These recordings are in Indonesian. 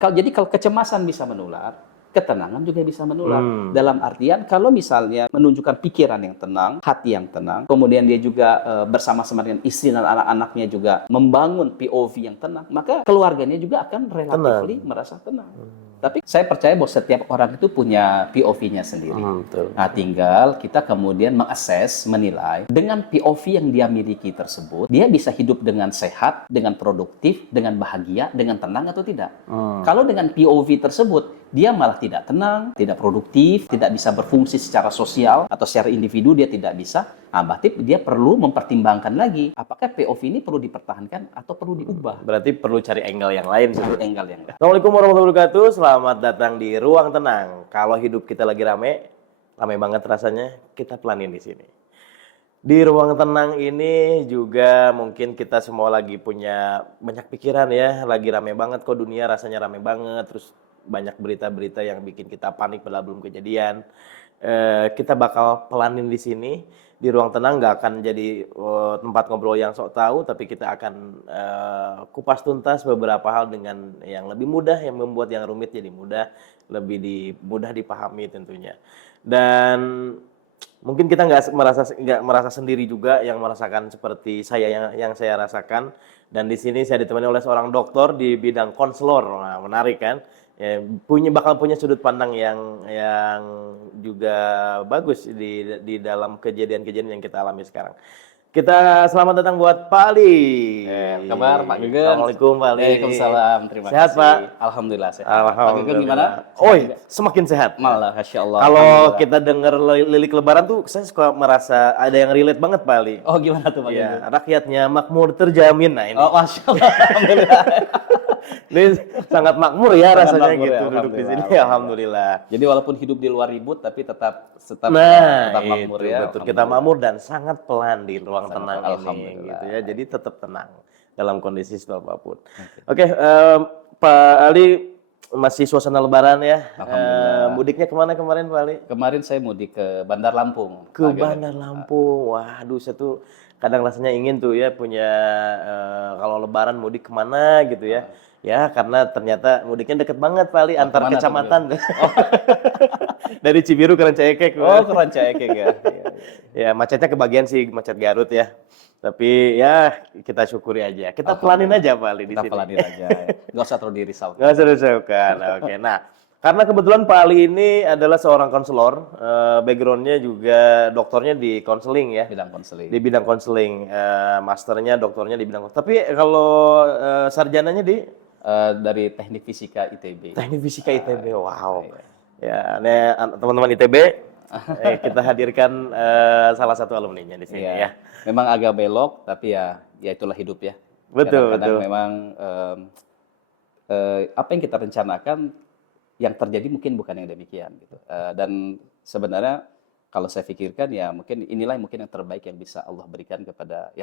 Jadi kalau kecemasan bisa menular, ketenangan juga bisa menular. Dalam artian kalau misalnya menunjukkan pikiran yang tenang, hati yang tenang, kemudian dia juga bersama-sama dengan istri dan anak-anaknya juga membangun POV yang tenang, maka keluarganya juga akan Tenang. relatively merasa tenang. Tapi saya percaya bahwa setiap orang itu punya POV-nya sendiri. Betul. Nah, tinggal kita kemudian mengakses, menilai dengan POV yang dia miliki tersebut, dia bisa hidup dengan sehat, dengan produktif, dengan bahagia, dengan tenang atau tidak. Kalau dengan POV tersebut, dia malah tidak tenang, tidak produktif, tidak bisa berfungsi secara sosial atau secara individu dia tidak bisa. Nah, berarti dia perlu mempertimbangkan lagi apakah POV ini perlu dipertahankan atau perlu diubah. Berarti perlu cari angle yang lain. Satu angle yang lain. Assalamualaikum warahmatullahi wabarakatuh. Selamat datang di Ruang Tenang. Kalau hidup kita lagi rame banget rasanya, kita pelanin di sini. Di Ruang Tenang ini juga mungkin kita semua lagi punya banyak pikiran ya. Lagi rame banget kok dunia, rasanya rame banget. Terus banyak berita-berita yang bikin kita panik padahal belum kejadian. Kita bakal pelanin di sini. Di Ruang Tenang nggak akan jadi tempat ngobrol yang sok tahu, tapi kita akan kupas tuntas beberapa hal dengan yang lebih mudah, yang membuat yang rumit jadi mudah, mudah dipahami tentunya. Dan mungkin kita nggak merasa sendiri juga yang merasakan seperti saya yang saya rasakan. Dan di sini saya ditemani oleh seorang dokter di bidang konselor. Nah, menarik kan? Ya, bakal punya sudut pandang yang juga bagus di dalam kejadian-kejadian yang kita alami sekarang. Kita selamat datang buat Pak Ali. Kabar Pak Gegen? Assalamualaikum Pak Ali. Waalaikumsalam, terima kasih. Sehat Pak? Alhamdulillah sehat. Alhamdulillah. Pak Gegen gimana? Semakin sehat. Malah, Masya Allah. Kalau kita dengar lilik lebaran tuh, saya suka merasa ada yang relate banget Pak Ali. Oh gimana tuh Pak Gegen? Ya, rakyatnya makmur terjamin. Nah ini. Oh Masya Allah, Alhamdulillah. Ini sangat makmur ya Sangat rasanya makmur, gitu ya, duduk di sini. alhamdulillah. Alhamdulillah. Jadi walaupun hidup di luar ribut tapi tetap makmur itu, ya. betul. Kita makmur dan sangat pelan di ruang tenang ini alhamdulillah. gitu ya. Jadi tetap tenang dalam kondisi apapun. Oke, Pak Ali masih suasana lebaran ya. Mudiknya kemana kemarin Pak Ali? Kemarin saya mudik ke Bandar Lampung. Ke Bandar Lampung. Waduh, saya tuh kadang rasanya ingin tuh ya punya kalau lebaran mudik kemana gitu ya. Ya, karena ternyata mudiknya deket banget Pak Ali, antar kecamatan. Dari Cibiru ke Rancaekek. Oh, ke Rancaekek ya. Ya, macetnya kebagian sih, macet Garut ya. Tapi ya kita syukuri aja. Kita pelanin aja Pak Ali di sini. Kita pelanin aja. Nggak usah terlalu dirisaukan. Nggak usah dirisaukan. Oke, nah karena kebetulan Pak Ali ini adalah seorang konselor, backgroundnya juga doktornya di konseling ya. Bidang konseling. Di bidang konseling, masternya, doktornya di bidang konseling. Tapi kalau sarjananya dari Teknik Fisika ITB. Teknik Fisika ITB, wow. Ya, teman-teman ITB, kita hadirkan salah satu alumninya di sini ya. Memang agak belok, tapi ya itulah hidup ya. Betul, Kadang-kadang betul. memang apa yang kita rencanakan, yang terjadi mungkin bukan yang demikian gitu. Dan sebenarnya kalau saya pikirkan ya mungkin inilah yang terbaik yang bisa Allah berikan kepada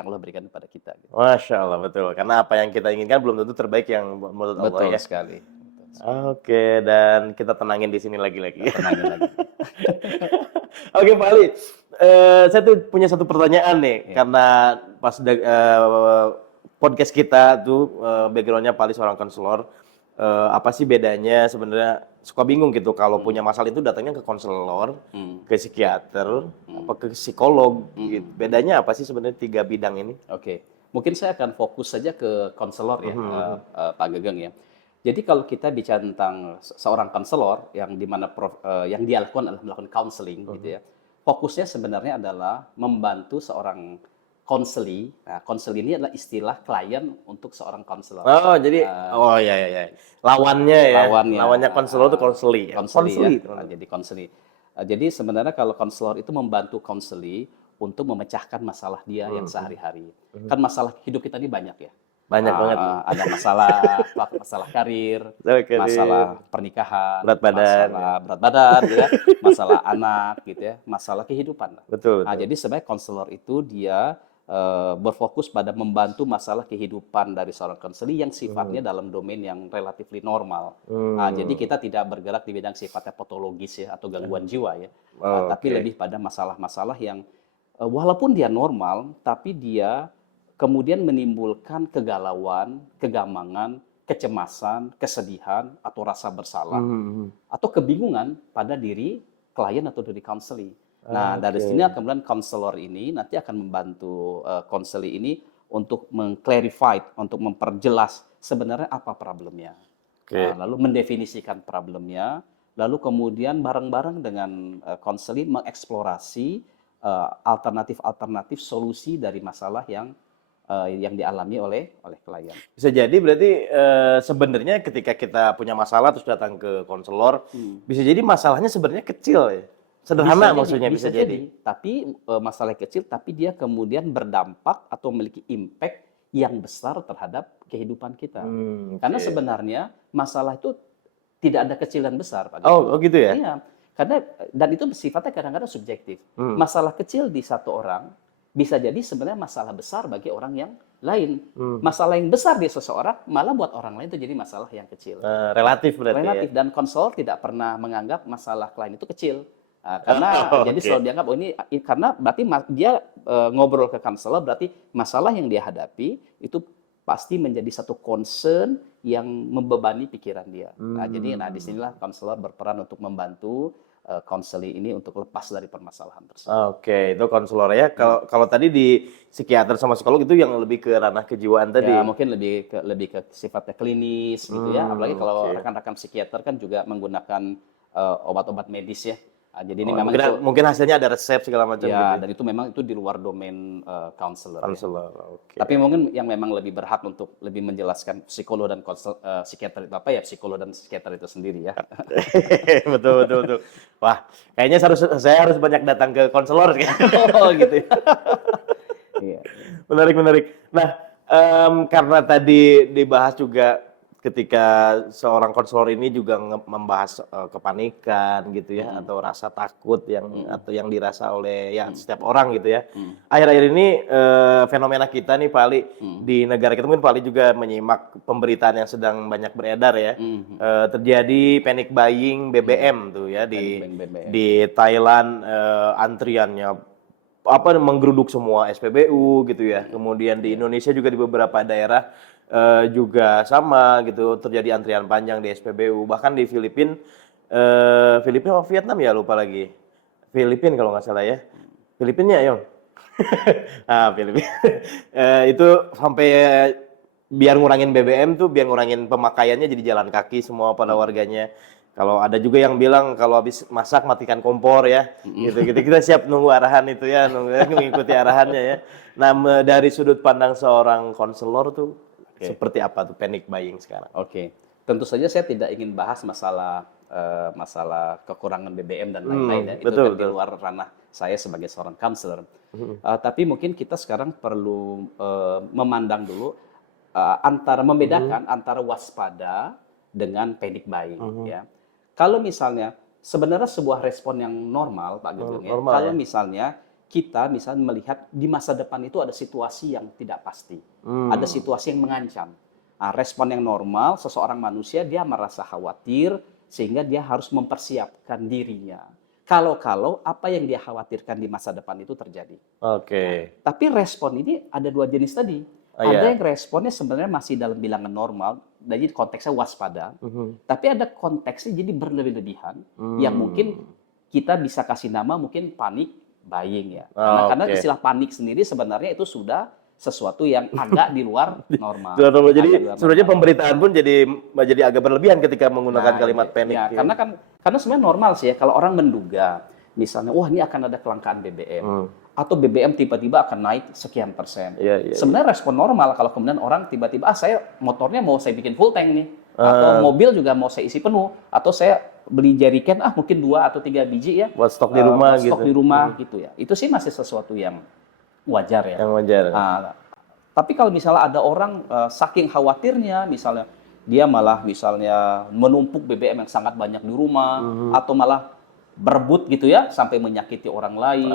kita. Gitu. Masya Allah, betul. Karena apa yang kita inginkan belum tentu terbaik yang menurut Allah betul ya. Sekali. Oke, dan kita tenangin di sini lagi-lagi. Tenangin lagi. Oke, Pak Ali. Saya tuh punya satu pertanyaan nih, karena pas podcast kita tuh backgroundnya Pak Ali seorang konselor. Apa sih bedanya sebenarnya? Suka bingung gitu kalau punya masalah itu datangnya ke konselor, ke psikiater, apa ke psikolog. Gitu. Bedanya apa sih sebenarnya 3 bidang ini? Oke, mungkin saya akan fokus saja ke konselor ya, Pak Gegen ya. Jadi kalau kita bicara tentang seorang konselor yang dimana yang dia lakukan adalah melakukan counseling gitu ya, fokusnya sebenarnya adalah membantu seorang konseli. Nah, konseli ini adalah istilah klien untuk seorang konselor. Oh, jadi iya. Lawannya konselor itu konseli. Konseli ya. Jadi konseli. Jadi sebenarnya kalau konselor itu membantu konseli untuk memecahkan masalah dia yang sehari-hari. Kan masalah hidup kita ini banyak ya. Banyak banget. Ada masalah karir, masalah pernikahan, masalah berat badan, gitu ya, masalah anak, gitu ya, masalah kehidupan. Betul. Nah, jadi sebenarnya konselor itu dia berfokus pada membantu masalah kehidupan dari seorang konseli yang sifatnya dalam domain yang relatif normal. Nah, jadi kita tidak bergerak di bidang sifatnya patologis ya atau gangguan jiwa ya, tapi lebih pada masalah-masalah yang walaupun dia normal, tapi dia kemudian menimbulkan kegalauan, kegamangan, kecemasan, kesedihan, atau rasa bersalah, atau kebingungan pada diri klien atau diri konseling. Nah, dari sini kemudian konselor ini nanti akan membantu konseling ini untuk mengclarify, untuk memperjelas sebenarnya apa problemnya. Lalu mendefinisikan problemnya, lalu kemudian bareng-bareng dengan konseling mengeksplorasi alternatif-alternatif solusi dari masalah yang dialami oleh klien. Bisa jadi berarti sebenarnya ketika kita punya masalah terus datang ke konselor, bisa jadi masalahnya sebenarnya kecil ya. Sederhana maksudnya bisa jadi. Tapi masalah kecil tapi dia kemudian berdampak atau memiliki impact yang besar terhadap kehidupan kita. Karena sebenarnya masalah itu tidak ada kecil dan besar, Pak. Oh gitu ya? Iya. Karena dan itu sifatnya kadang-kadang subjektif. Masalah kecil di satu orang bisa jadi sebenarnya masalah besar bagi orang yang lain. Masalah yang besar di seseorang malah buat orang lain itu jadi masalah yang kecil. Relatif berarti. Relatif. Dan konselor tidak pernah menganggap masalah klien itu kecil. Karena jadi selalu dianggap ini karena berarti dia ngobrol ke konselor berarti masalah yang dia hadapi itu pasti menjadi satu concern yang membebani pikiran dia. Jadi disinilah konselor berperan untuk membantu konseling ini untuk lepas dari permasalahan tersebut. Oke, itu konselor ya. Kalau tadi di psikiater sama psikolog itu yang lebih ke ranah kejiwaan tadi. Ya, mungkin lebih ke sifatnya klinis gitu ya. Apalagi kalau rekan-rekan psikiater kan juga menggunakan obat-obat medis ya. Jadi ini memang mungkin hasilnya ada resep segala macam ya, gitu. dan itu memang itu di luar domain counselor. Konselor, Ya. oke. Tapi mungkin yang memang lebih berhak untuk lebih menjelaskan psikolog dan psikiater itu apa ya, psikolog dan psikiater itu sendiri ya. Betul. Wah, kayaknya saya harus banyak datang ke konselor ya. Oh gitu ya. Iya. Menarik. Nah, karena tadi dibahas juga ketika seorang konselor ini juga membahas kepanikan gitu ya, atau rasa takut yang dirasa oleh setiap orang gitu ya. Akhir-akhir ini fenomena kita nih Pak Ali di negara kita, mungkin Pak Ali juga menyimak pemberitaan yang sedang banyak beredar ya. Terjadi panic buying BBM tuh ya di Thailand, antriannya menggeruduk semua SPBU gitu ya. Kemudian di Indonesia juga di beberapa daerah juga sama gitu, terjadi antrian panjang di SPBU. Bahkan di Filipina atau Vietnam ya, lupa lagi. Filipina kalau nggak salah ya. Filipina ya, Yong. Filipina. Itu sampai biar ngurangin BBM tuh, biar ngurangin pemakaiannya jadi jalan kaki semua pada warganya. Kalau ada juga yang bilang kalau habis masak matikan kompor ya, gitu. Kita siap nunggu arahan itu ya, mengikuti arahannya ya. Nah, dari sudut pandang seorang konselor tuh seperti apa tuh panic buying sekarang? Oke. Tentu saja saya tidak ingin bahas masalah kekurangan BBM dan lain-lain ya. Itu kan di luar ranah saya sebagai seorang counselor. Tapi mungkin kita sekarang perlu memandang dulu membedakan antara waspada dengan panic buying ya. Kalau misalnya sebenarnya sebuah respon yang normal Pak Gedung ya. Kalau misalnya kita misalnya melihat di masa depan itu ada situasi yang tidak pasti, ada situasi yang mengancam. Nah, respon yang normal, seseorang manusia dia merasa khawatir sehingga dia harus mempersiapkan dirinya. Kalau apa yang dia khawatirkan di masa depan itu terjadi. Oke. Nah, tapi respon ini ada dua jenis tadi. Ada yang responnya sebenarnya masih dalam bilangan normal, jadi konteksnya waspada. Tapi ada konteksnya jadi berlebih-lebihan, yang mungkin kita bisa kasih nama mungkin panik buying ya. Karena istilah panik sendiri sebenarnya itu sudah sesuatu yang agak di luar normal. Jadi sebenarnya pemberitaan pun jadi agak berlebihan ketika menggunakan kalimat panik. Ya, karena sebenarnya normal sih ya kalau orang menduga misalnya wah ini akan ada kelangkaan BBM atau BBM tiba-tiba akan naik sekian persen. Sebenarnya respon normal kalau kemudian orang tiba-tiba saya motornya mau saya bikin full tank nih atau mobil juga mau saya isi penuh atau saya beli jerigen mungkin 2 atau 3 biji ya buat stok di rumah stok di rumah gitu ya. Itu sih masih sesuatu yang wajar ya. Yang wajar. Tapi kalau misalnya ada orang saking khawatirnya misalnya dia malah misalnya menumpuk BBM yang sangat banyak di rumah atau malah berebut gitu ya sampai menyakiti orang lain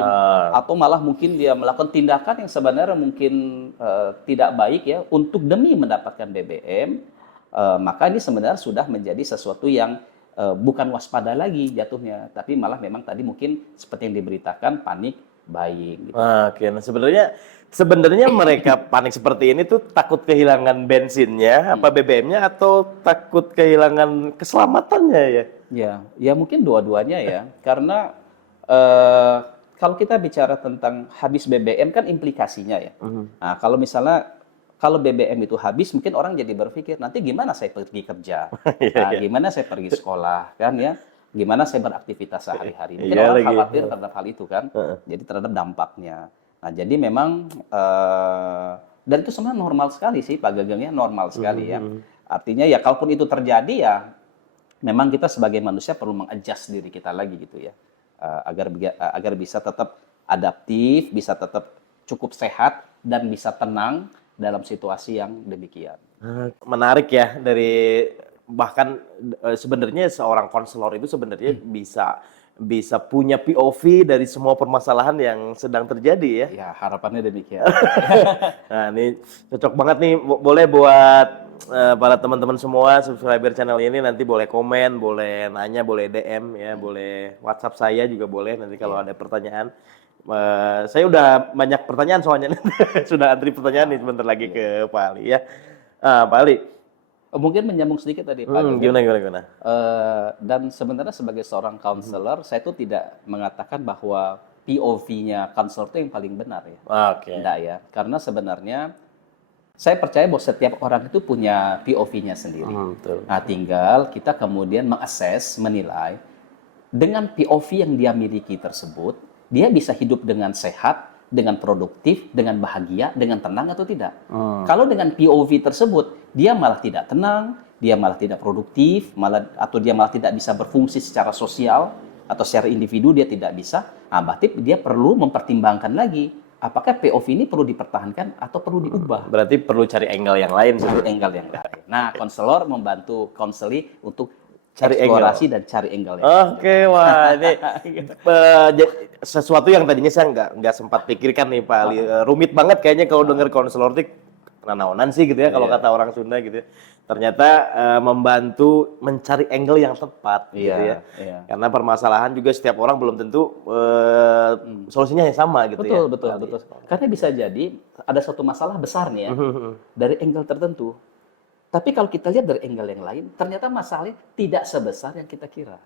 atau malah mungkin dia melakukan tindakan yang sebenarnya mungkin tidak baik ya untuk demi mendapatkan BBM, maka ini sebenarnya sudah menjadi sesuatu yang bukan waspada lagi jatuhnya, tapi malah memang tadi mungkin seperti yang diberitakan panik baik. Gitu. Oke, nah sebenarnya mereka panik seperti ini tuh takut kehilangan bensinnya, apa BBM-nya, atau takut kehilangan keselamatannya ya? Ya mungkin dua-duanya ya, karena eh, kalau kita bicara tentang habis BBM kan implikasinya ya. Nah, kalau BBM itu habis, mungkin orang jadi berpikir nanti gimana saya pergi kerja, Iya, nah, iya. gimana saya pergi sekolah, kan ya, gimana saya beraktivitas sehari-hari. Mungkin Iya orang lagi. khawatir terhadap hal itu kan, jadi terhadap dampaknya. Nah, jadi memang dan itu sebenarnya normal sekali sih, Pak Gagangnya normal sekali ya. Artinya ya kalaupun itu terjadi ya memang kita sebagai manusia perlu mengadjust diri kita lagi gitu ya. Agar bisa tetap adaptif, bisa tetap cukup sehat dan bisa tenang dalam situasi yang demikian. Menarik ya, dari bahkan sebenarnya seorang konselor itu sebenarnya bisa punya POV dari semua permasalahan yang sedang terjadi ya. Ya, harapannya demikian. Nah, ini cocok banget nih. Boleh buat para teman-teman semua subscriber channel ini, nanti boleh komen, boleh nanya, boleh DM ya, boleh WhatsApp saya juga boleh nanti kalau ada pertanyaan. Saya udah banyak pertanyaan soalnya. Sudah antri pertanyaan nih sebentar lagi ke Pak Ali ya. Pak Ali, Mungkin menyambung sedikit tadi Pak Gagang. gimana? Dan sebenarnya sebagai seorang counselor, saya itu tidak mengatakan bahwa POV-nya counselor itu yang paling benar ya. Oke. Tidak ya. Karena sebenarnya saya percaya bahwa setiap orang itu punya POV-nya sendiri. Betul. Nah, tinggal kita kemudian mengakses, menilai dengan POV yang dia miliki tersebut, dia bisa hidup dengan sehat, dengan produktif, dengan bahagia, dengan tenang atau tidak. Kalau dengan POV tersebut, dia malah tidak tenang, dia malah tidak produktif, atau dia malah tidak bisa berfungsi secara sosial atau secara individu dia tidak bisa, berarti dia perlu mempertimbangkan lagi apakah POV ini perlu dipertahankan atau perlu diubah. Berarti perlu cari angle yang lain. Cari angle yang lain. Nah, konselor membantu konseli untuk Cari eksplorasi dan cari angle yang Oke, wah ini sesuatu yang tadinya saya nggak sempat pikirkan nih Pak Ali. Rumit banget kayaknya kalau denger konselor tik nanaonan sih gitu ya kalau kata orang Sunda gitu ya. Ternyata membantu mencari angle yang tepat gitu ya. Iya. Karena permasalahan juga setiap orang belum tentu solusinya yang sama gitu ya. Betul. Karena bisa jadi ada satu masalah besar nih ya dari angle tertentu. Tapi kalau kita lihat dari angle yang lain, ternyata masalahnya tidak sebesar yang kita kira.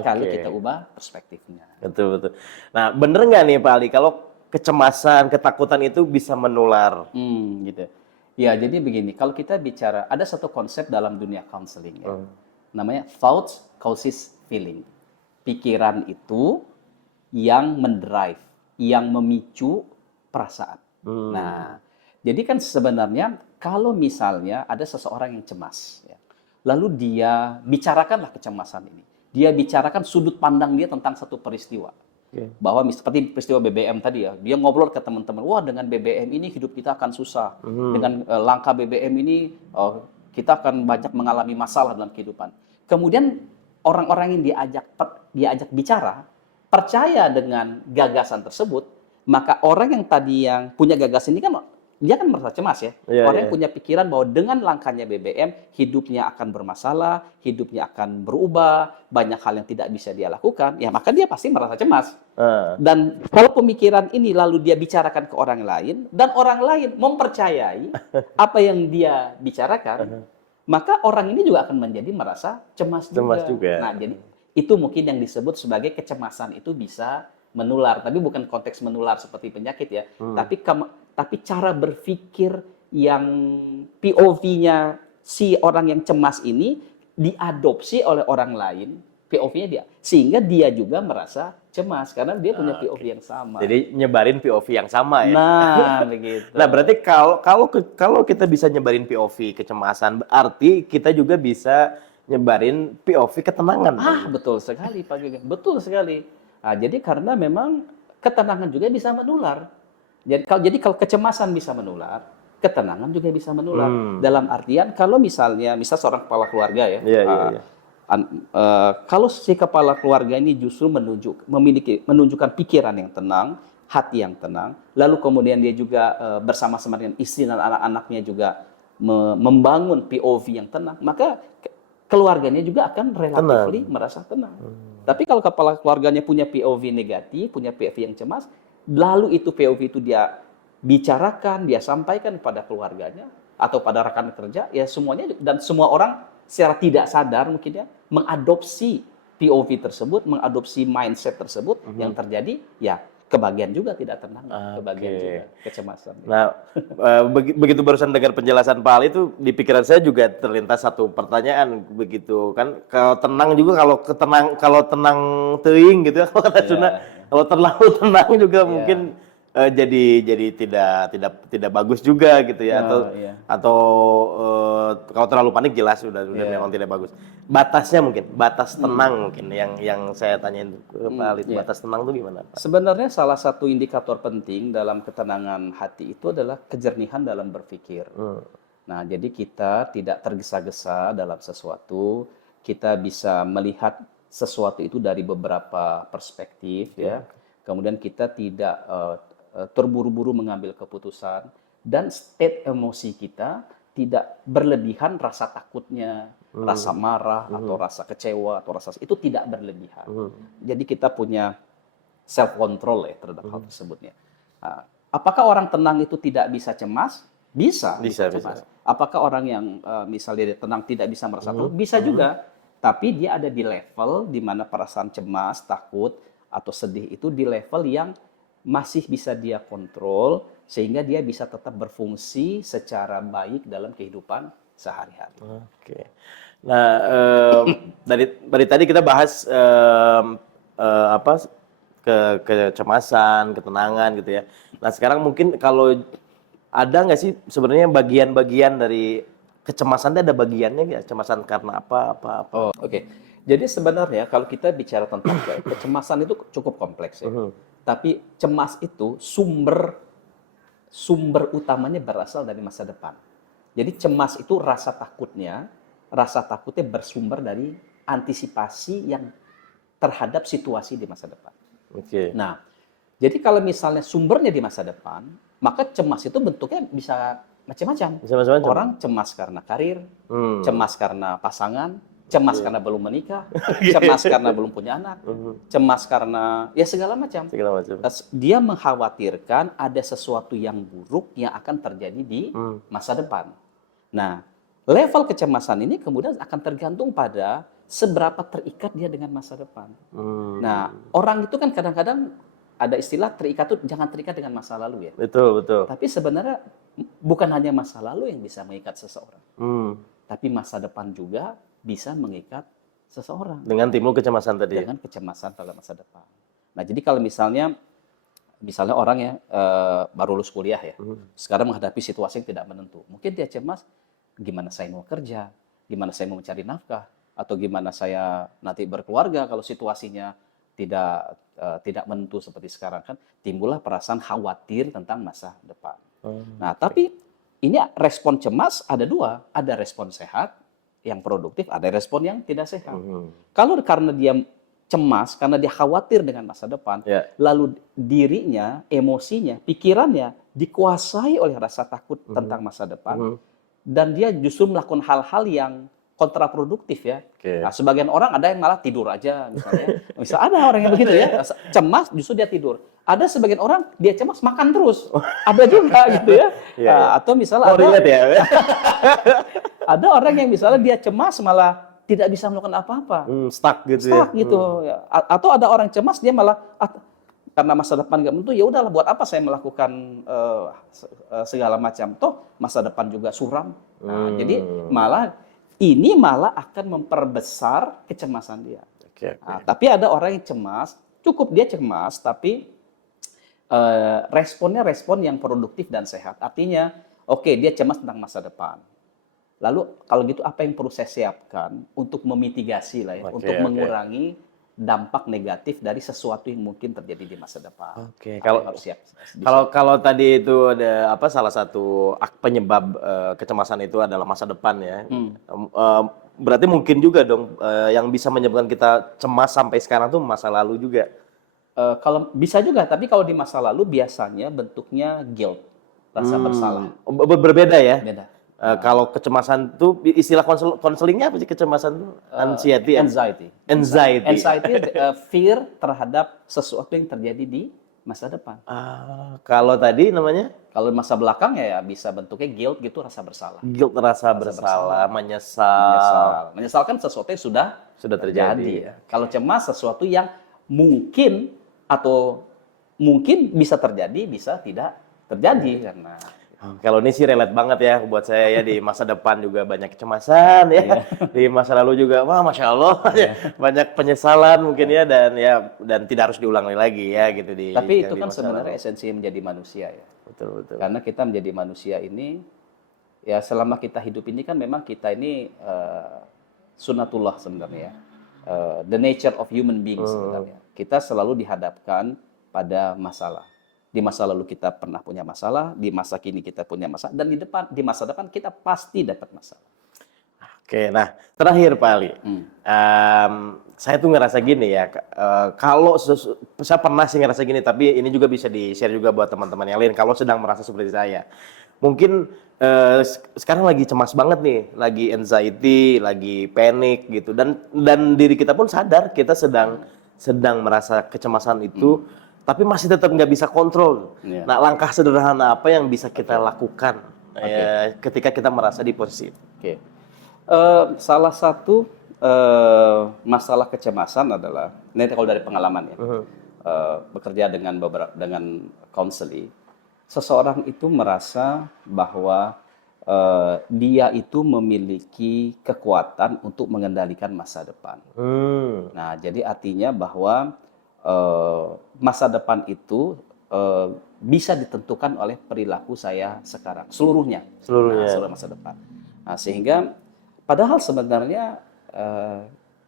Kalau kita ubah perspektifnya. Betul. Nah, bener nggak nih Pak Ali kalau kecemasan, ketakutan itu bisa menular? Gitu. Ya, jadi begini, kalau kita bicara, ada satu konsep dalam dunia counseling ya. Namanya thoughts causes feeling. Pikiran itu yang mendrive, yang memicu perasaan. Nah, jadi kan sebenarnya kalau misalnya ada seseorang yang cemas, ya, lalu dia bicarakanlah kecemasan ini. Dia bicarakan sudut pandang dia tentang satu peristiwa. Bahwa seperti peristiwa BBM tadi ya, dia ngobrol ke teman-teman, wah dengan BBM ini hidup kita akan susah. Dengan langka BBM ini kita akan banyak mengalami masalah dalam kehidupan. Kemudian orang-orang yang diajak bicara, percaya dengan gagasan tersebut, maka orang yang tadi yang punya gagasan ini kan dia kan merasa cemas ya. Orang yang punya pikiran bahwa dengan langkahnya BBM, hidupnya akan bermasalah, hidupnya akan berubah, banyak hal yang tidak bisa dia lakukan, ya maka dia pasti merasa cemas. Dan kalau pemikiran ini lalu dia bicarakan ke orang lain, dan orang lain mempercayai apa yang dia bicarakan, maka orang ini juga akan menjadi merasa cemas juga. Nah, jadi itu mungkin yang disebut sebagai kecemasan itu bisa menular, tapi bukan konteks menular seperti penyakit ya, tapi cara berpikir yang POV-nya si orang yang cemas ini diadopsi oleh orang lain, POV-nya dia, sehingga dia juga merasa cemas karena dia punya POV yang sama. Jadi nyebarin POV yang sama ya. Nah, begitu. Nah, berarti kalau kita bisa nyebarin POV kecemasan, berarti kita juga bisa nyebarin POV ketenangan. Betul sekali Pak Gegen. Betul sekali. Jadi karena memang ketenangan juga bisa menular. Jadi kalau kecemasan bisa menular, ketenangan juga bisa menular. Dalam artian kalau misal seorang kepala keluarga ya, kalau si kepala keluarga ini justru menunjukkan pikiran yang tenang, hati yang tenang, lalu kemudian dia juga bersama-sama dengan istri dan anak-anaknya juga membangun POV yang tenang, maka keluarganya juga akan relatif merasa tenang. Tapi kalau kepala keluarganya punya POV negatif, punya POV yang cemas, lalu itu POV itu dia bicarakan, dia sampaikan pada keluarganya atau pada rekan kerja, ya semuanya, dan semua orang secara tidak sadar mungkin ya mengadopsi POV tersebut, mengadopsi mindset tersebut, yang terjadi ya kebagian juga tidak tenang, kebagian juga kecemasan. Nah, begitu barusan dengar penjelasan Pak Ali itu di pikiran saya juga terlintas satu pertanyaan begitu kan, kalau tenang juga, kalau tenang teuing gitu ya, kalau kata Sunda, kalau terlalu tenang juga mungkin jadi tidak bagus juga gitu ya, atau kalau terlalu panik jelas sudah memang tidak bagus. Batasnya mungkin, batas tenang mungkin yang saya tanyain ke Pak Ali, batas tenang itu gimana Pak? Sebenarnya salah satu indikator penting dalam ketenangan hati itu adalah kejernihan dalam berpikir. Nah, jadi kita tidak tergesa-gesa dalam sesuatu, kita bisa melihat sesuatu itu dari beberapa perspektif ya. Kemudian kita tidak terburu-buru mengambil keputusan, dan state emosi kita tidak berlebihan, rasa takutnya, rasa marah atau rasa kecewa atau rasa itu tidak berlebihan. Jadi kita punya self control ya terhadap hal tersebutnya. Apakah orang tenang itu tidak bisa cemas? Bisa cemas. Apakah orang yang misalnya dia tenang tidak bisa merasa takut? Bisa juga. Tapi dia ada di level di mana perasaan cemas, takut atau sedih itu di level yang masih bisa dia kontrol, sehingga dia bisa tetap berfungsi secara baik dalam kehidupan sehari-hari. Oke. Nah, dari tadi kita bahas kecemasan, ketenangan gitu ya. Nah, sekarang mungkin kalau ada nggak sih sebenarnya bagian-bagian dari kecemasan itu, ada bagiannya nggak? Kecemasan karena apa? Oke. Jadi sebenarnya kalau kita bicara tentang kecemasan itu cukup kompleks ya. Tapi cemas itu sumber utamanya berasal dari masa depan. Jadi cemas itu rasa takutnya bersumber dari antisipasi yang terhadap situasi di masa depan. Nah, jadi kalau misalnya sumbernya di masa depan, maka cemas itu bentuknya bisa macam-macam. Orang cemas karena karir, cemas karena pasangan, cemas karena belum menikah, cemas karena belum punya anak, cemas karena ya segala macam. Dia mengkhawatirkan ada sesuatu yang buruk yang akan terjadi di masa depan. Nah, level kecemasan ini kemudian akan tergantung pada seberapa terikat dia dengan masa depan. Nah, orang itu kan kadang-kadang ada istilah terikat itu jangan terikat dengan masa lalu ya. Betul. Tapi sebenarnya bukan hanya masa lalu yang bisa mengikat seseorang. Tapi masa depan juga bisa mengikat seseorang. Dengan timbul kecemasan tadi. Dengan kecemasan pada masa depan. Nah, jadi kalau misalnya orang ya baru lulus kuliah ya, sekarang menghadapi situasi yang tidak menentu. Mungkin dia cemas, gimana saya mau kerja, gimana saya mau mencari nafkah, atau gimana saya nanti berkeluarga kalau situasinya tidak menentu seperti sekarang kan, timbullah perasaan khawatir tentang masa depan. Nah, tapi ini respon cemas ada dua, ada respon sehat yang produktif, ada respon yang tidak sehat. Kalau karena dia cemas, karena dia khawatir dengan masa depan, lalu dirinya, emosinya, pikirannya dikuasai oleh rasa takut tentang masa depan, dan dia justru melakukan hal-hal yang kontraproduktif ya. Nah, sebagian orang ada yang malah tidur aja misalnya. Ada orang yang begitu ya, cemas justru dia tidur. Ada sebagian orang dia cemas makan terus. Ada juga gitu ya. Atau misalnya ada orang yang misalnya dia cemas malah tidak bisa melakukan apa-apa. Stuck gitu. Ya. Atau ada orang cemas dia malah karena masa depan nggak menentu, ya udahlah buat apa saya melakukan segala macam. Toh masa depan juga suram. Nah, jadi ini malah akan memperbesar kecemasan dia. Nah, tapi ada orang yang cemas, cukup dia cemas, tapi responnya respon yang produktif dan sehat. Artinya, dia cemas tentang masa depan. Lalu kalau gitu apa yang perlu saya siapkan untuk memitigasi lah ya, untuk mengurangi dampak negatif dari sesuatu yang mungkin terjadi di masa depan. Kalau harus siap. Kalau tadi itu ada salah satu penyebab kecemasan itu adalah masa depan ya. Berarti mungkin juga dong yang bisa menyebabkan kita cemas sampai sekarang tuh masa lalu juga. Kalau bisa juga, tapi kalau di masa lalu biasanya bentuknya guilt, rasa bersalah. Berbeda ya? Beda. Kalau kecemasan itu istilah konselingnya apa sih kecemasan itu? Anxiety. Anxiety, fear terhadap sesuatu yang terjadi di masa depan. Kalau tadi namanya Kalau masa belakang ya bisa bentuknya guilt gitu, rasa bersalah. guilt, rasa bersalah, menyesal. Menyesal kan sesuatu yang sudah terjadi. ya. Kalau cemas sesuatu yang mungkin atau mungkin bisa terjadi, bisa tidak terjadi karena Kalau ini sih relate banget ya buat saya ya, di masa depan juga banyak kecemasan ya. Di masa lalu juga wah Masya Allah banyak penyesalan mungkin ya, dan tidak harus diulang lagi ya gitu tapi yang itu di kan masa sebenarnya lalu. esensi menjadi manusia ya. Betul. Karena kita menjadi manusia ini ya selama kita hidup ini kan memang kita ini sunatullah sebenarnya ya. The nature of human beings sebenarnya. Kita selalu dihadapkan pada masalah. Di masa lalu kita pernah punya masalah, di masa kini kita punya masalah, dan di masa depan kita pasti dapat masalah. Oke, nah terakhir Pak Ali, saya tuh ngerasa gini ya, kalau saya pernah sih ngerasa gini, tapi ini juga bisa di-share juga buat teman-teman yang lain, kalau sedang merasa seperti saya. Mungkin sekarang lagi cemas banget nih, lagi anxiety, lagi panik gitu, dan diri kita pun sadar kita sedang merasa kecemasan itu, tapi masih tetap nggak bisa kontrol. Iya. Nah, langkah sederhana apa yang bisa kita lakukan ya, ketika kita merasa di posisi itu? Oke. Salah satu masalah kecemasan adalah, ini kalau dari pengalaman ya, bekerja dengan konseling, seseorang itu merasa bahwa dia itu memiliki kekuatan untuk mengendalikan masa depan. Nah, jadi artinya bahwa masa depan itu bisa ditentukan oleh perilaku saya sekarang, seluruhnya. Nah, seluruh masa depan. Nah, sehingga padahal sebenarnya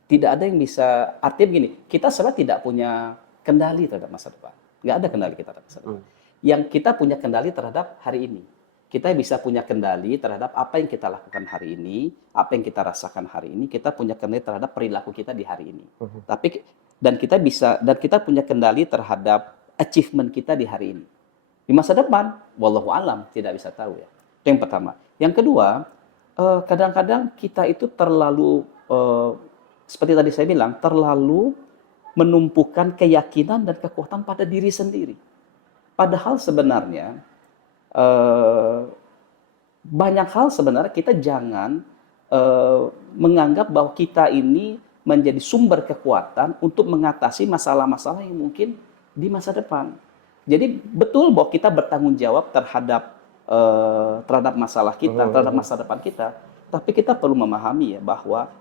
tidak ada yang bisa, artinya begini, kita sebenarnya tidak punya kendali terhadap masa depan. Nggak ada kendali kita terhadap masa depan. Yang kita punya kendali terhadap hari ini. Kita bisa punya kendali terhadap apa yang kita lakukan hari ini, apa yang kita rasakan hari ini, kita punya kendali terhadap perilaku kita di hari ini. Dan kita punya kendali terhadap achievement kita di hari ini. Di masa depan, wallahu alam, tidak bisa tahu ya. Itu yang pertama. Yang kedua, kadang-kadang kita itu terlalu, seperti tadi saya bilang, terlalu menumpukan keyakinan dan kekuatan pada diri sendiri. Padahal sebenarnya, banyak hal sebenarnya kita jangan menganggap bahwa kita ini menjadi sumber kekuatan untuk mengatasi masalah-masalah yang mungkin di masa depan. Jadi betul bahwa kita bertanggung jawab terhadap masalah kita, terhadap masa depan kita. Tapi kita perlu memahami ya bahwa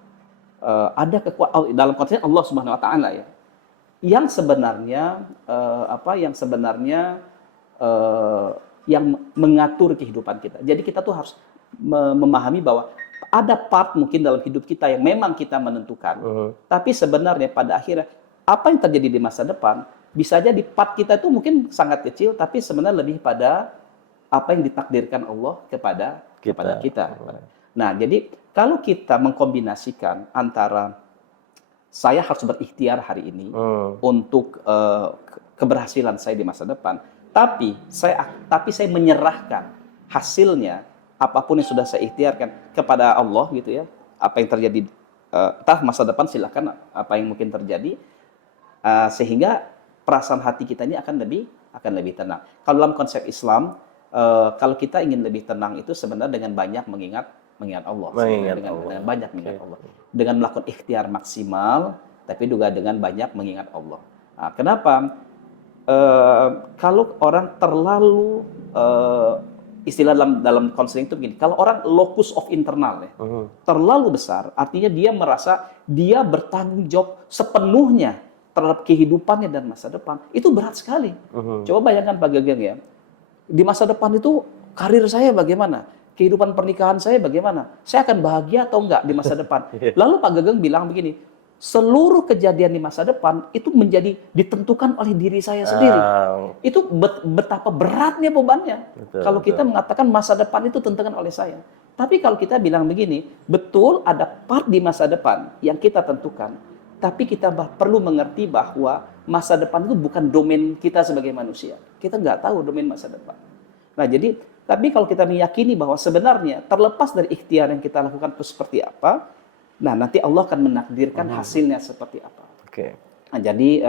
ada kekuatan dalam konteks Allah Subhanahu Wa Taala ya, yang sebenarnya yang mengatur kehidupan kita. Jadi kita tuh harus memahami bahwa ada part mungkin dalam hidup kita yang memang kita menentukan. Tapi sebenarnya pada akhirnya apa yang terjadi di masa depan bisa jadi part kita itu mungkin sangat kecil, tapi sebenarnya lebih pada apa yang ditakdirkan Allah kepada kita. Nah, jadi kalau kita mengkombinasikan antara saya harus berikhtiar hari ini untuk keberhasilan saya di masa depan, tapi saya menyerahkan hasilnya apapun yang sudah saya ikhtiarkan kepada Allah gitu ya. Apa yang terjadi entah masa depan silakan apa yang mungkin terjadi, sehingga perasaan hati kita ini akan lebih tenang. Kalau dalam konsep Islam, kalau kita ingin lebih tenang itu sebenarnya dengan banyak mengingat Allah, dengan banyak mengingat Allah, dengan melakukan ikhtiar maksimal, tapi juga dengan banyak mengingat Allah. Nah, kenapa? Kalau orang terlalu istilah dalam konseling itu begini, kalau orang locus of internal ya, terlalu besar, artinya dia merasa dia bertanggung jawab sepenuhnya terhadap kehidupannya dan masa depan, itu berat sekali. Coba bayangkan Pak Gageng ya, di masa depan itu karir saya bagaimana, kehidupan pernikahan saya bagaimana, saya akan bahagia atau enggak di masa depan. Lalu Pak Gageng bilang begini, seluruh kejadian di masa depan itu menjadi ditentukan oleh diri saya sendiri. Itu betapa beratnya bebannya. Kalau kita mengatakan masa depan itu ditentukan oleh saya. Tapi kalau kita bilang begini, betul ada part di masa depan yang kita tentukan, tapi kita perlu mengerti bahwa masa depan itu bukan domain kita sebagai manusia. Kita nggak tahu domain masa depan. Nah, jadi, tapi kalau kita meyakini bahwa sebenarnya terlepas dari ikhtiar yang kita lakukan itu seperti apa, nah nanti Allah akan menakdirkan hasilnya seperti apa. Nah, jadi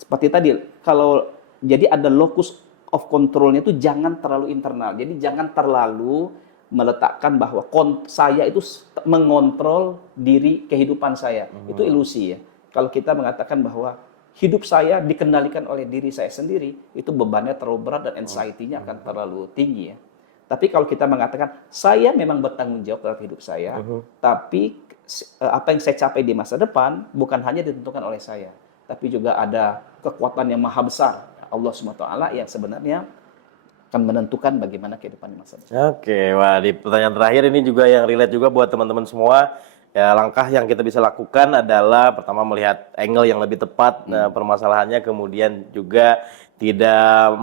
seperti tadi, kalau jadi ada locus of control-nya itu jangan terlalu internal. Jadi jangan terlalu meletakkan bahwa saya itu mengontrol diri kehidupan saya. Itu ilusi ya. Kalau kita mengatakan bahwa hidup saya dikendalikan oleh diri saya sendiri, itu bebannya terlalu berat dan anxiety-nya akan terlalu tinggi ya. Tapi kalau kita mengatakan saya memang bertanggung jawab terhadap hidup saya, tapi apa yang saya capai di masa depan bukan hanya ditentukan oleh saya, tapi juga ada kekuatan yang maha besar, Allah SWT, yang sebenarnya akan menentukan bagaimana kehidupan di masa depan. Oke, wah di pertanyaan terakhir ini juga yang relate juga buat teman-teman semua. Ya, langkah yang kita bisa lakukan adalah pertama melihat angle yang lebih tepat permasalahannya, kemudian juga tidak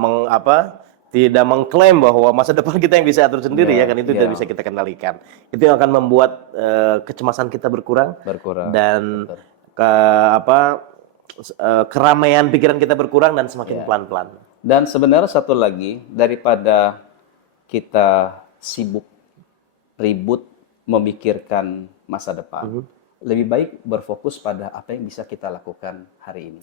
tidak mengklaim bahwa masa depan kita yang bisa atur sendiri ya kan, itu tidak bisa kita kendalikan. Itu yang akan membuat kecemasan kita berkurang dan keramaian pikiran kita berkurang dan semakin pelan-pelan. Dan sebenarnya satu lagi, daripada kita sibuk ribut memikirkan masa depan, lebih baik berfokus pada apa yang bisa kita lakukan hari ini.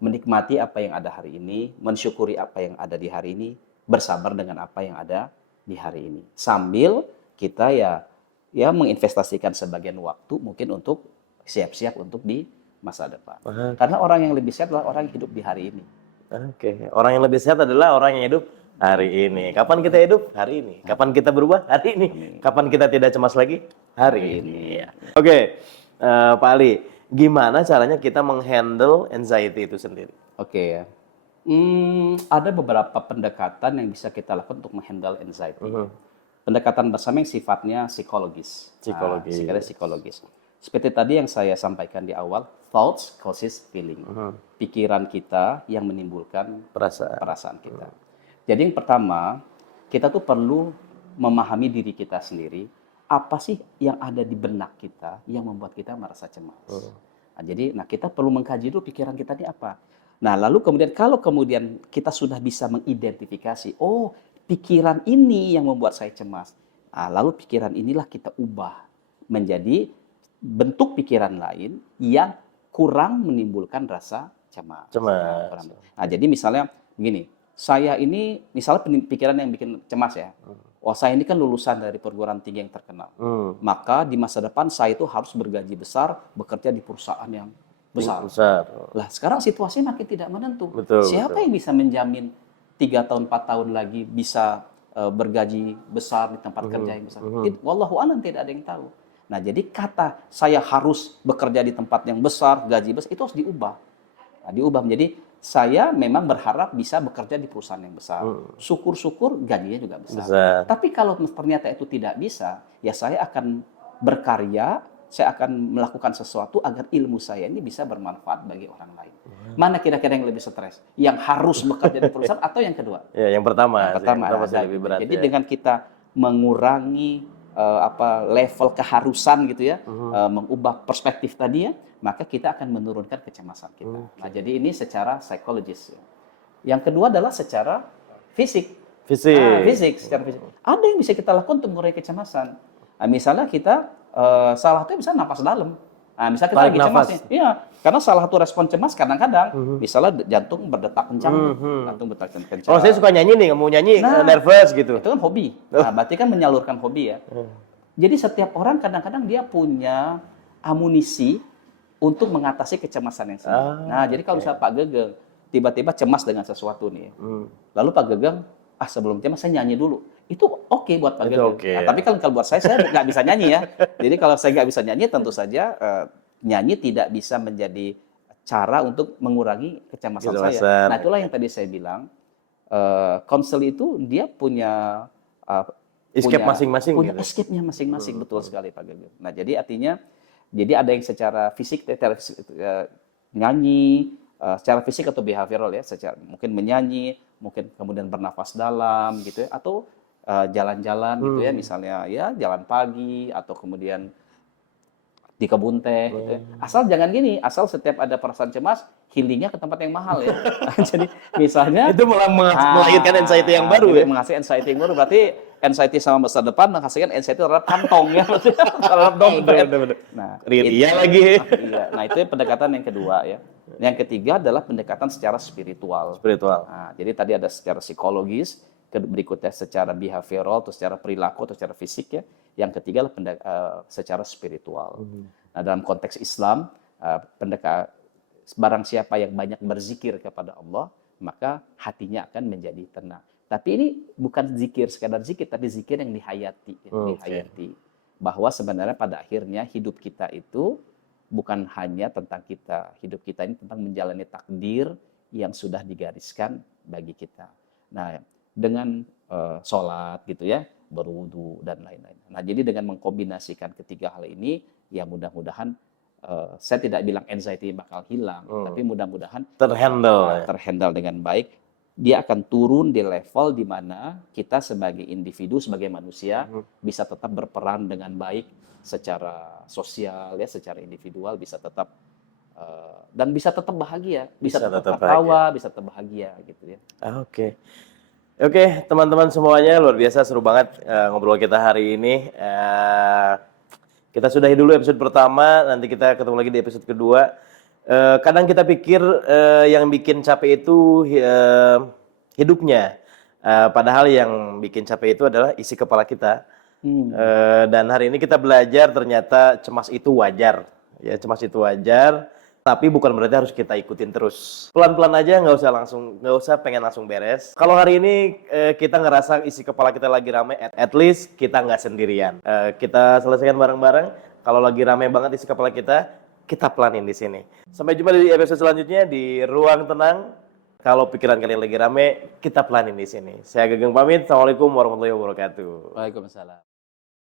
Menikmati apa yang ada hari ini, mensyukuri apa yang ada di hari ini, bersabar dengan apa yang ada di hari ini. Sambil kita ya menginvestasikan sebagian waktu mungkin untuk siap-siap untuk di masa depan. Karena orang yang lebih sehat adalah orang yang hidup di hari ini. Oke, orang yang lebih sehat adalah orang yang hidup hari ini. Kapan kita hidup? Hari ini. Kapan kita berubah? Hari ini. Kapan kita tidak cemas lagi? Hari ini. Oke, Pak Ali, gimana caranya kita menghandle anxiety itu sendiri? Oke ya. Ada beberapa pendekatan yang bisa kita lakukan untuk menghandle anxiety. Pendekatan bersama yang sifatnya psikologis. Psikologis. Seperti tadi yang saya sampaikan di awal, thoughts causes feeling. Pikiran kita yang menimbulkan perasaan kita. Jadi yang pertama, kita tuh perlu memahami diri kita sendiri, apa sih yang ada di benak kita yang membuat kita merasa cemas. Nah, kita perlu mengkaji dulu pikiran kita ini apa. Nah, lalu kemudian kalau kemudian kita sudah bisa mengidentifikasi, oh pikiran ini yang membuat saya cemas. Nah, lalu pikiran inilah kita ubah menjadi bentuk pikiran lain yang kurang menimbulkan rasa cemas. Nah, jadi misalnya begini, saya ini misalnya pikiran yang bikin cemas ya. Oh, saya ini kan lulusan dari perguruan tinggi yang terkenal. Maka di masa depan saya itu harus bergaji besar, bekerja di perusahaan yang besar. Lah, sekarang situasinya makin tidak menentu. Siapa yang bisa menjamin 3 tahun 4 tahun lagi bisa bergaji besar di tempat kerja yang besar? Wallahu a'lam, tidak ada yang tahu. Nah, jadi kata saya harus bekerja di tempat yang besar, gaji besar, itu harus diubah. Nah, diubah menjadi saya memang berharap bisa bekerja di perusahaan yang besar. Syukur-syukur gajinya juga besar. Tapi kalau ternyata itu tidak bisa, ya saya akan berkarya, saya akan melakukan sesuatu agar ilmu saya ini bisa bermanfaat bagi orang lain. Mana kira-kira yang lebih stres? Yang harus bekerja di perusahaan atau yang kedua? Ya, yang pertama. Lebih berat. Jadi dengan kita mengurangi level keharusan gitu ya, mengubah perspektif tadi ya, maka kita akan menurunkan kecemasan kita. Nah, jadi ini secara psikologis. Yang kedua adalah secara fisik. Secara fisik. Ada yang bisa kita lakukan untuk mengurangi kecemasan. Nah, misalnya kita salah satu misalnya napas dalam. Nah, misalnya kita lagi cemas nih. Iya, karena salah satu respon cemas kadang-kadang misalnya jantung berdetak kencang. Oh, saya suka nyanyi nih, mau nyanyi nervous gitu. Itu kan hobi. Nah, berarti kan menyalurkan hobi ya. Jadi setiap orang kadang-kadang dia punya amunisi untuk mengatasi kecemasan yang sama. Nah, jadi kalau misalnya Pak Gegeng tiba-tiba cemas dengan sesuatu nih. Lalu Pak Gegeng, sebelum cemas saya nyanyi dulu. Itu oke buat Pak Gegeng. Nah, tapi kalau buat saya nggak bisa nyanyi ya. Jadi kalau saya nggak bisa nyanyi, tentu saja nyanyi tidak bisa menjadi cara untuk mengurangi kecemasan saya. Nah, itulah yang tadi saya bilang, konselor itu dia punya escape masing-masing. Punya escape-nya masing-masing, betul sekali Pak Gegeng. Nah, jadi artinya, jadi ada yang secara fisik, nyanyi, secara fisik atau behavioral ya, secara mungkin menyanyi, mungkin kemudian bernafas dalam gitu ya, atau jalan-jalan gitu ya, misalnya ya jalan pagi atau kemudian di kebun teh gitu ya. Asal jangan gini, asal setiap ada perasaan cemas, healingnya ke tempat yang mahal ya. Jadi misalnya itu malah melahirkan anxiety yang baru ya. Menghasilkan anxiety yang baru, berarti anxiety sama masa depan menghasilkan anxiety terhadap kantong ya, terhadap dompet. Nah, iya lagi. Nah, itu pendekatan yang kedua ya. Yang ketiga adalah pendekatan secara spiritual. Spiritual. Nah, jadi tadi ada secara psikologis, berikutnya secara behavioral, atau secara perilaku, atau secara fisik ya. Yang ketiga adalah secara spiritual. Nah, dalam konteks Islam, barang siapa yang banyak berzikir kepada Allah, maka hatinya akan menjadi tenang. Tapi ini bukan zikir, sekadar zikir, tapi zikir yang dihayati. Dihayati. Bahwa sebenarnya pada akhirnya hidup kita itu bukan hanya tentang kita. Hidup kita ini tentang menjalani takdir yang sudah digariskan bagi kita. Nah, dengan sholat gitu ya, berwudu dan lain-lain. Nah, jadi dengan mengkombinasikan ketiga hal ini, ya mudah-mudahan saya tidak bilang anxiety bakal hilang, tapi mudah-mudahan terhandle dengan baik. Dia akan turun di level di mana kita sebagai individu, sebagai manusia bisa tetap berperan dengan baik secara sosial ya, secara individual bisa tetap dan bisa tetap bahagia, bisa tetap tertawa, bisa tetap bahagia gitu ya. Oke. Oke, teman-teman semuanya, luar biasa seru banget ngobrol kita hari ini. Kita sudahi dulu episode pertama, nanti kita ketemu lagi di episode kedua. Kadang kita pikir yang bikin capek itu hidupnya, padahal yang bikin capek itu adalah isi kepala kita. Dan hari ini kita belajar ternyata cemas itu wajar, ya cemas itu wajar. Tapi bukan berarti harus kita ikutin terus. Pelan-pelan aja, nggak usah pengen langsung beres. Kalau hari ini kita ngerasa isi kepala kita lagi rame, at least kita nggak sendirian. Kita selesaikan bareng-bareng. Kalau lagi rame banget isi kepala kita pelanin di sini. Sampai jumpa di episode selanjutnya di Ruang Tenang. Kalau pikiran kalian lagi rame, kita pelanin di sini. Saya Gageng pamit. Assalamualaikum warahmatullahi wabarakatuh. Waalaikumsalam.